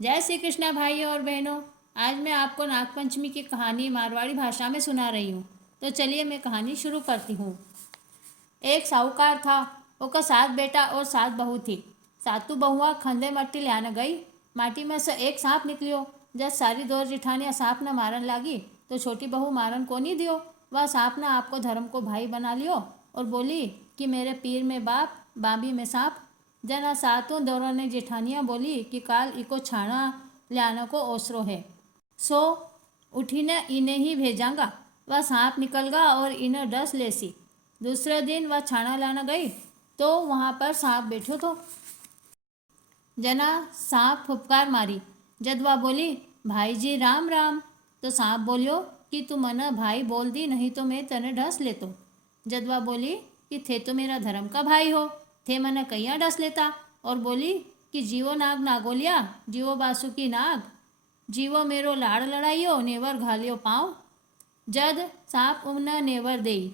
जय श्री कृष्णा भाइयों और बहनों। आज मैं आपको नागपंचमी की कहानी मारवाड़ी भाषा में सुना रही हूँ। तो चलिए मैं कहानी शुरू करती हूँ। एक साहूकार था। ओका 7 बेटा और 7 बहू थी। सातु बहुआ खंदे मट्टी ल्याने गई। माटी में से एक सांप निकलियो। जब सारी दौर जिठानिया सांप न मारन लागी तो छोटी बहू मारन को नहीं दियो। वह सांप ने आपको धर्म को भाई बना लियो और बोली कि मेरे पीर में बाप बाबी में सांप। जना सातों दौरों ने जेठानियाँ बोली कि काल इको छाना ल्याने को ओसरो है, सो उठीने इन्हें ही भेजांगा। वह सांप निकल गया और इन्हें डस लेसी। दूसरे दिन वह छाना लाना गई तो वहाँ पर सांप बैठो तो जना सांप फुफकार मारी। जद वह बोली भाई जी राम राम, तो सांप बोलियो कि तू मना भाई बोल दी, नहीं तो मैं तने डस लेतो। जद वह बोली कि थे तो मेरा धर्म का भाई हो, थे मना कैया डस लेता। और बोली कि जीवो नाग नागोलिया, जीवो बासुकी नाग, जीवो मेरो लाड़ लड़ाइयो, नेवर घालियो पाँव। जद सांप उमना नेवर देई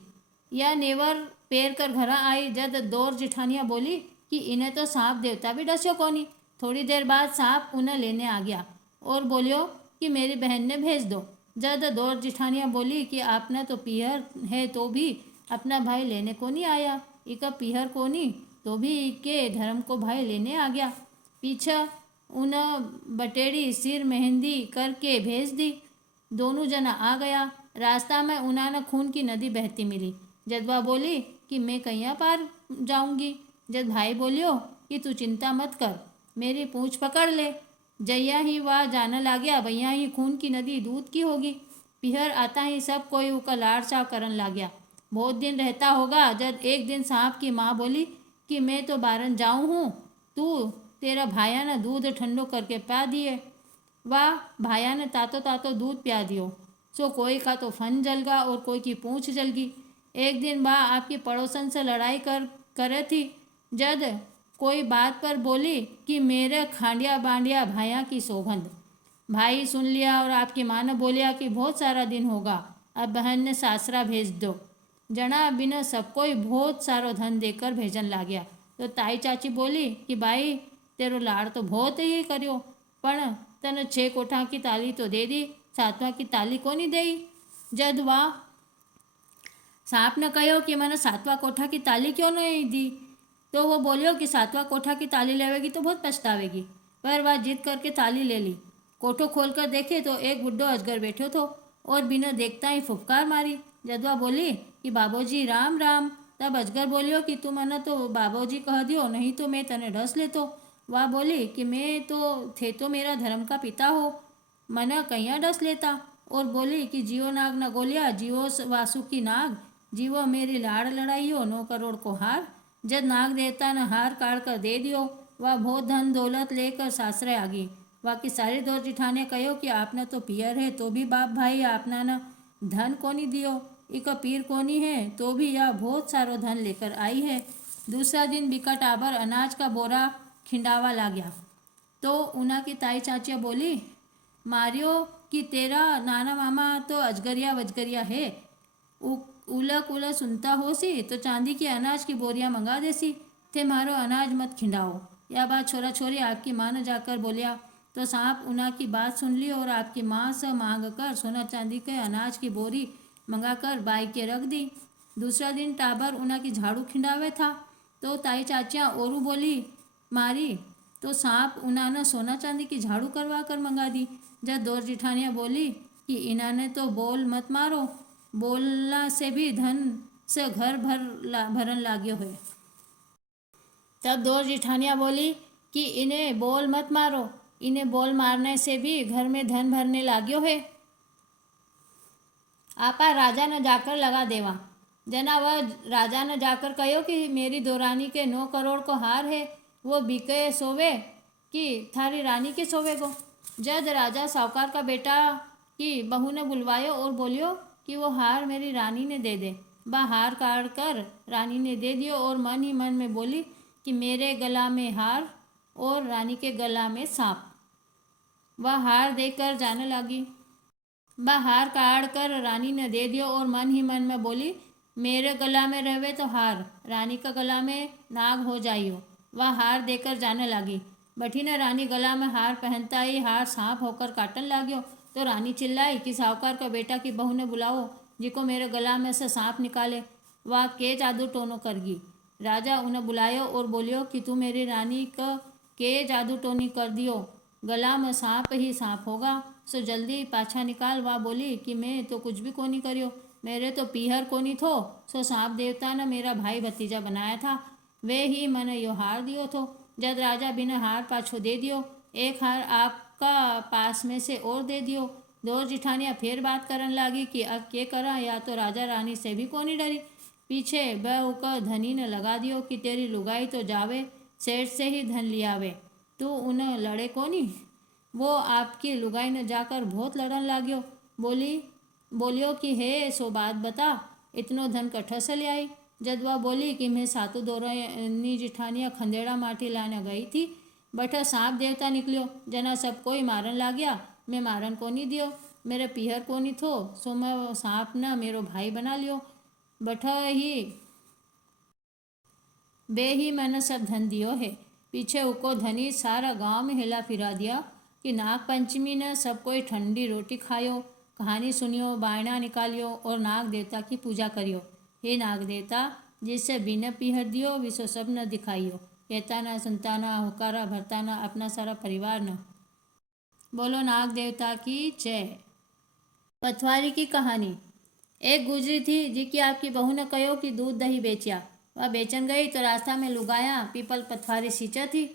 या नेवर पेर कर घर आई। जद दौर जिठानिया बोली कि इन्हें तो सांप देवता भी डस्यो कोनी। थोड़ी देर बाद सांप उन्हें लेने आ गया और बोलियो कि मेरी बहन ने भेज दो। जद दौर जिठानिया बोली कि आपने तो पीहर है तो भी अपना भाई लेने को नहीं आया, इका पीहर को नहीं तो भी इके धर्म को भाई लेने आ गया। पीछे उन बटेड़ी सिर मेहंदी करके भेज दी। दोनों जना आ गया। रास्ता में उन्होंने खून की नदी बहती मिली। जदवा बोली कि मैं कहीं पार जाऊंगी। जद भाई बोलियो कि तू चिंता मत कर, मेरी पूंछ पकड़ ले। जैया ही वह जाने ला गया वैया ही खून की नदी दूध की होगी। पिहर आता ही सब कोई उसका लाड़ चाव करन ला गया। बहुत दिन रहता होगा। जब एक दिन सांप की माँ बोली कि मैं तो बारन जाऊँ हूँ, तू तेरा भाया ने दूध ठंडो करके पा दिए। वाह, भाया ने तातो तातो दूध पिया दियो। सो कोई का तो फन जल गया और कोई की पूंछ जल गई। एक दिन बा आपकी पड़ोसन से लड़ाई करे थी। जद कोई बात पर बोली कि मेरे खांडिया बांडिया भाया की सौगंध। भाई सुन लिया और आपकी माँ ने बोलिया कि बहुत सारा दिन होगा, अब बहन ने सासरा भेज दो। जना बिना सबको ही बहुत सारो धन देकर भेजन ला गया। तो ताई चाची बोली कि भाई तेरो लाड़ तो बहुत ही करियो, पण तने 6 कोठा की ताली तो दे दी, 7वां की ताली को नहीं दई। जद वाह सांप ने कहो कि मैंने 7वां कोठा की ताली क्यों नहीं दी, तो वो बोलियो कि 7वां कोठा की ताली लेवेगी तो बहुत पछतावेगी। पर वह जिद करके ताली ले ली। कोठो खोलकर देखे तो एक बुड्ढो अजगर बैठो थो और बिना देखता ही फुफकार मारी। जदवा बोली कि बाबूजी राम राम। तब अजगर बोलियो कि तू मना तो बाबूजी कह दियो, नहीं तो मैं तने डस लेतो। वह बोली कि मैं तो थे तो मेरा धर्म का पिता हो, मना कैया डस लेता। और बोली कि जियो नाग न गोलिया, जियो वासुकी नाग, जीवो मेरी लाड़ लड़ाइयो, 9 करोड़ को हार। जब नाग देवता ने हार काट कर दे दियो, वह बहुत धन दौलत लेकर सासरे आ गई। बाकी सारी दौर जिठाने कहो कि आपने तो पियर है तो भी बाप भाई आपना न धन कोनी दियो, इका पीर कोनी है तो भी यह बहुत सारो धन लेकर आई है। दूसरा दिन बिका टाबर अनाज का बोरा खिंडावा ला गया तो उना की ताई चाचिया बोली मारियो कि तेरा नाना मामा तो अजगरिया वजगरिया है, उलक उलक सुनता हो सी तो चांदी की अनाज की बोरियां मंगा देसी, थे मारो अनाज मत खिंडाओ। यह बात छोरा छोरी आपकी माँ ने जाकर बोलिया तो सांप उना की बात सुन ली और आपकी माँ से मांग कर सोना चांदी के अनाज की बोरी मंगाकर बाई के रख दी। दूसरा दिन टाबर उना की झाड़ू खिंडावे था तो ताई चाचियाँ औरू बोली मारी तो सांप उन्होंने सोना चांदी की झाड़ू करवा कर मंगा दी। जब दौर जिठानियाँ बोली कि इन्होंने तो बोल मत मारो, बोलना से भी धन से घर भरन लाग्यो है। तब दौर जिठानियाँ बोली कि इन्हें बोल मत मारो, इन्हें बोल मारने से भी घर में धन भरने लाग्यो है। आपा राजा ने जाकर लगा देवा। जना वह राजा ने जाकर कहो कि मेरी दो रानी के 9 करोड़ को हार है, वो बिके सोवे कि थारी रानी के सोवे को। जद राजा साहूकार का बेटा की बहू ने बुलवायो और बोलियो कि वो हार मेरी रानी ने दे दे। वह हार काट कर रानी ने दे दियो और मन ही मन में बोली कि मेरे गला में हार और रानी के गला में सांप। वह हार देकर जाने लगी। वह हार काट कर रानी ने दे दियो और मन ही मन में बोली मेरे गला में रहवे तो हार, रानी का गला में नाग हो जाइयो। वह हार देकर जाने लगी। बठी ने रानी गला में हार पहनता ही हार सांप होकर काटन लाग्यो। तो रानी चिल्लाई कि साहूकार का बेटा की बहू ने बुलाओ, जिको मेरे गला में से सांप निकाले, वह के जादू टोनो करगी। राजा उन्हें बुलायो और बोलियो कि तू मेरी रानी का के जादू टोनी कर दियो, गला में सांप ही सांप होगा, सो जल्दी पाछा निकाल। वह बोली कि मैं तो कुछ भी कोनी करियो, मेरे तो पीहर कोनी थो, सो सांप देवता ने मेरा भाई भतीजा बनाया था, वे ही मैंने यो हार दियो थो। जद राजा बिना हार पाछो दे दियो, एक हार आपका पास में से और दे दियो। दो जिठानियाँ फिर बात करन लागी कि अब के करा, या तो राजा रानी से भी कोनी डरी। पीछे बहू का धनी ने लगा दियो कि तेरी लुगाई तो जावे, सेठ से ही धन लियावे, तू उन्हें लड़े कोनी। वो आपकी लुगाई ने जाकर बहुत लड़न लाग्यो। बोलियो कि हे सो बात बता, इतनो धन कट्ठा से ले आई। जद वह बोली कि मैं सातु दोरानी जिठानिया खंदेड़ा माटी लाने गई थी, बठा सांप देवता निकलियो, जना सब कोई मारन लाग्या, मैं मारन कोनी दियो, मेरे पीहर कोनी थो, सो मैं सांप ना मेरो भाई बना लियो, बठा ही बे ही मैंने सब धन दियो है। पीछे उको धनी सारा गांव में हिला फिरा दिया कि नाग पंचमी ने सब कोई ठंडी रोटी खायो, कहानी सुनियो, बायना निकालियो और नाग देवता की पूजा करियो। हे नाग देवता, जिससे बिना पीहर दियो विसो सब न दिखाइयो, कहता ना सुनता ना, हुकारा भरता ना, अपना सारा परिवार न। बोलो नाग देवता की जय। पथवारी की कहानी। एक गुजरी थी जिकी आपकी बहू ने कहो कि दूध दही बेचिया। वह बेचन गई तो रास्ता में लुगाया पीपल पथवारी सींचा थी।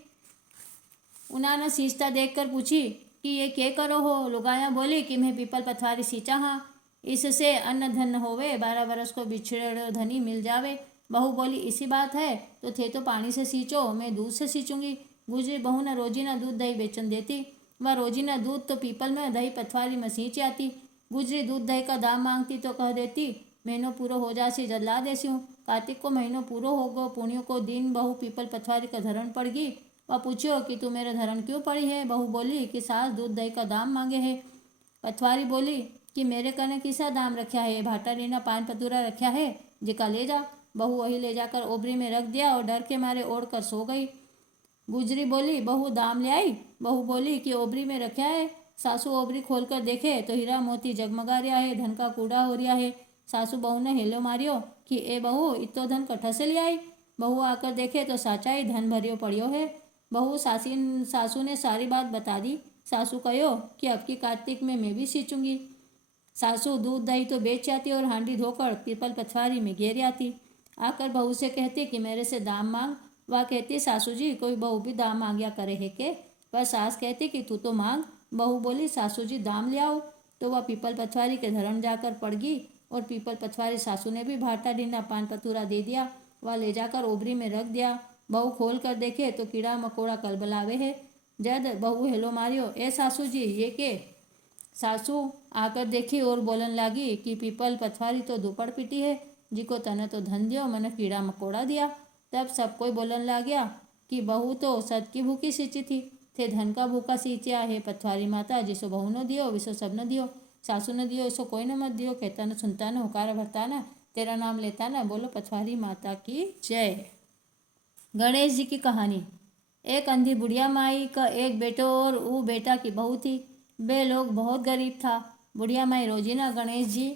उन्होंने सींचता देखकर पूछी कि ये क्या करो हो। लुगाया बोली कि मैं पीपल पथवारी सींचा हाँ, इससे अन्न धन होवे, 12 बरस को बिछड़ो धनी मिल जावे। बहू बोली इसी बात है तो थे तो पानी से सींचो, मैं दूध से सींचूंगी। गुजरी बहू ने रोजीना दूध दही बेचन देती। वह रोजीना दूध तो पीपल में, दही पथवारी में सींच आती। गुजरी दूध दही का दाम मांगती तो कह देती महीनों पूरो हो जासी जद ला देसी हूँ। कार्तिक को महीनों पूरो हो गो, पुण्यों को दिन बहू पीपल पथवारी का धरण पड़ गई। वह पूछो कि तू मेरे धरण क्यों पड़ी है। बहू बोली कि सास दूध दही का दाम मांगे है। पथवारी बोली कि मेरे कने किसा दाम रखा है, भाटा रीना पान पतूरा रखा है, जिका ले जा। बहू वही ले जाकर ओबरी में रख दिया और डर के मारे ओढ़ कर सो गई। गुजरी बोली बहू दाम ले आई। बहू बोली कि ओबरी में रखा है। सासू ओबरी खोलकर देखे तो हीरा मोती जगमगा रहा है, धन का कूड़ा हो रहा है। सासू बहू ने हेलो मारियो कि ए बहू इतो धन कट्ठा से ले आई। बहू आकर देखे तो साचा ही धन भरियो पड़ियो है। बहू सासू ने सारी बात बता दी। सासू कहो कि अब की कार्तिक में मैं भी सींचूंगी। सासू दूध दही तो बेच जाती और हांडी धोकर पीपल पथवारी में घेर आती। आकर बहू से कहती कि मेरे से दाम मांग। वह कहती सासू जी कोई बहू भी दाम मांगया करे है के। पर सास कहती कि तू तो मांग। बहू बोली सासू जी दाम ले आओ। तो वह पीपल पथवारी के धरण जाकर पड़ गई और पीपल पथवारी सासू ने भी भाटा डीना पान पतूरा दे दिया। वह ले जाकर ओबरी में रख दिया। बहू खोल कर देखे तो कीड़ा मकोड़ा कलबलावे है। जद बहू हेलो मारियो ए सासू जी ये के। सासू आकर देखी और बोलन लागी कि पीपल पथवारी तो दुपड़ पीटी है, जिको तने तो धन दियो मैंने कीड़ा मकोड़ा दिया। तब सब कोई बोलन ला गया कि बहू तो सद की भूखी सींची थी, थे धन का भूखा सींचा है। पथवारी माता जिसो बहू न दियो विसो सब न दियो, सासू ने दियो इसो कोई न मत दियो, कहता न सुनता न, हुकारा भरता न, तेरा नाम लेता न। बोलो पथवारी माता की जय। गणेश जी की कहानी। एक अंधी बुढ़िया माई का एक बेटो और वो बेटा की बहू थी। वे लोग बहुत गरीब था। बुढ़िया माई रोजीना गणेश जी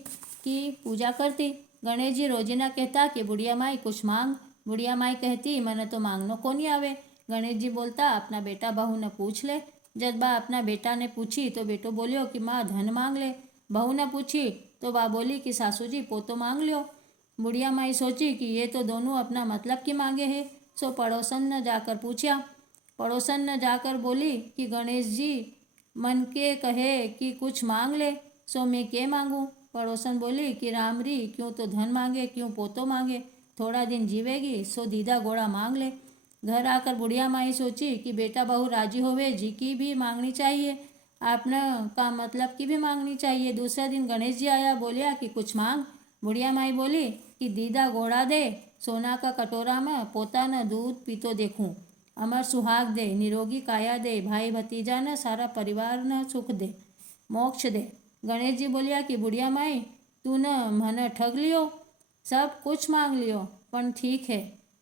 की पूजा करती। गणेश जी रोजीना कहता कि बुढ़िया माई कुछ मांग। बुढ़िया माई कहती मैंने तो मांगनो को नहीं आवे। गणेश जी बोलता अपना बेटा बहू ने पूछ ले। जब बा अपना बेटा ने पूछी तो बेटो बोलियो कि माँ धन मांग ले। बहू ने पूछी तो बा बोली कि सासू जी पोतो मांग लियो। बुढ़िया माई सोची कि ये तो दोनों अपना मतलब की मांगे है। सो पड़ोसन ने जाकर पूछा। पड़ोसन ने जाकर बोली कि गणेश जी मन के कहे कि कुछ मांग ले, सो मैं क्या मांगूं। पड़ोसन बोली कि रामरी क्यों तो धन मांगे, क्यों पोतो मांगे, थोड़ा दिन जीवेगी सो दीदा घोड़ा मांग ले। घर आकर बुढ़िया माई सोची कि बेटा बहू राजी होवे जी की भी मांगनी चाहिए, आपने का मतलब की भी मांगनी चाहिए। दूसरा दिन गणेश जी आया, बोलिया कि कुछ मांग। बुढ़िया माई बोली कि दीदा घोड़ा दे, सोना का कटोरा में पोता न दूध पीतो देखूं, अमर सुहाग दे, निरोगी काया दे, भाई भतीजा न सारा परिवार न सुख दे, मोक्ष दे। गणेश जी बोलिया कि बुढ़िया माई तू न मन ठग लियो, सब कुछ मांग लियो, पण ठीक है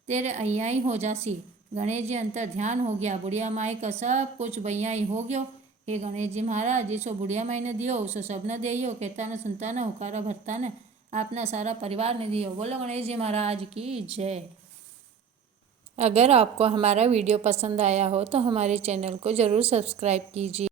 तेरे अहिया ही हो जासी। गणेश जी अंतर ध्यान हो गया। बुढ़िया माई का सब कुछ भैया ही हो गयो। हे गणेश जी महाराज, जिसो बुढ़िया माई ने दियो उसो सब ने देयो। कहता ने सुनता ने हुकारा भरता ने अपना सारा परिवार ने दियो। बोलो गणेश जी महाराज की जय। अगर आपको हमारा वीडियो पसंद आया हो तो हमारे चैनल को ज़रूर सब्सक्राइब कीजिए।